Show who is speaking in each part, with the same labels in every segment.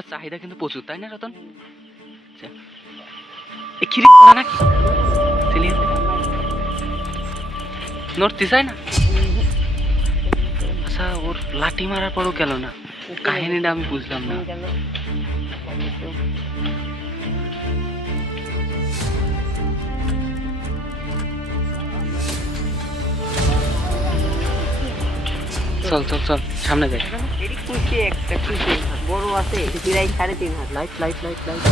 Speaker 1: চাহিদা কিন্তু প্রচুর, তাই না, রতন? আচ্ছা। খিরি নাকি? সিলিয়াস নড়তে না? আচ্ছা ওর লাঠি মারার পরও গেল না। কাহিনীটা আমি বুঝলাম না। চল চল চল সামনে যাই।
Speaker 2: এটি কুচে একটা কুচে বড় আছে সাড়ে তিন হাত
Speaker 1: লাইট লাইট লাইট লাইট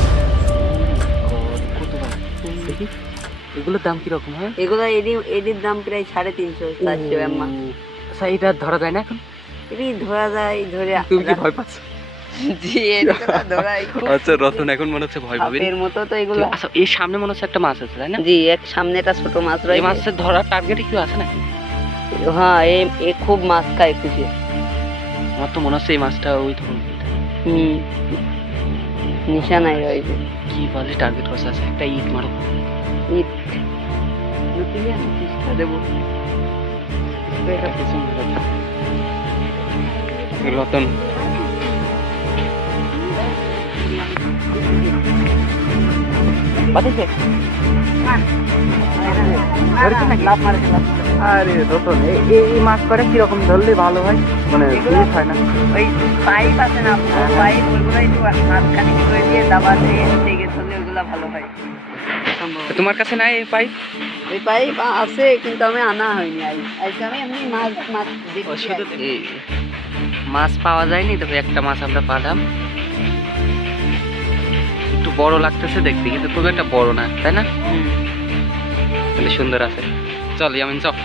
Speaker 1: কত বার দেখি। এগুলোর দাম কীরকম হয়?
Speaker 2: এগুলো এডি এডির দাম প্রায় সাড়ে তিনশো চারশো এম্মা
Speaker 1: আচ্ছা এটা ধরা যায় না এখন?
Speaker 2: এটি ধরা যায় ধরে
Speaker 1: তুমি কি ভয় পাচ্ছ? আচ্ছা রতন এখন মনে হচ্ছে ভয় পাবে।
Speaker 2: এর মতো তো এগুলো।
Speaker 1: আচ্ছা এর সামনে মনে হচ্ছে একটা মাছ আছে তাই না?
Speaker 2: জি এক সামনে একটা ছোট মাছ
Speaker 1: এই
Speaker 2: রয়েছে।
Speaker 1: মাছের ধরার টার্গেটে কি আছে নাকি?
Speaker 2: হ্যাঁ এ এ খুব মাছ খায় কুচে
Speaker 1: আমার তো মনে হচ্ছে এই মাছটা ওই ধরুন।
Speaker 2: হুম নিশানায় রয়েছে
Speaker 1: কি বলে টার্গেট করছে? আছে একটা ইট মারো।
Speaker 2: ইট। দুটিলে আমি চেষ্টা দেবো।
Speaker 1: রতন। বাতিছে
Speaker 2: লাভ মারেছে লাভ
Speaker 1: আরে রতন এই এই মাছ করে কীরকম ধরলে ভালো হয়? মানে জিনিস হয় না?
Speaker 2: ওই পাইপ আছে না পাইপ ওইগুলো একটু হাতখানি করে দিয়ে দাবা দিয়ে লেগে চলে ওইগুলো ভালো হয়।
Speaker 1: তোমার কাছে নাই এই পাইপ?
Speaker 2: ওই পাইপ আছে কিন্তু আমি আনা হয়নি আজ। আজকে আমি এমনি মাছ মাছ
Speaker 1: মাছ পাওয়া যায়নি তবে একটা মাছ আমরা পালাম। একটু বড় লাগতেছে দেখতে কিন্তু খুব একটা বড় না তাই না। সুন্দর আছে। চল ইয়ামিন চল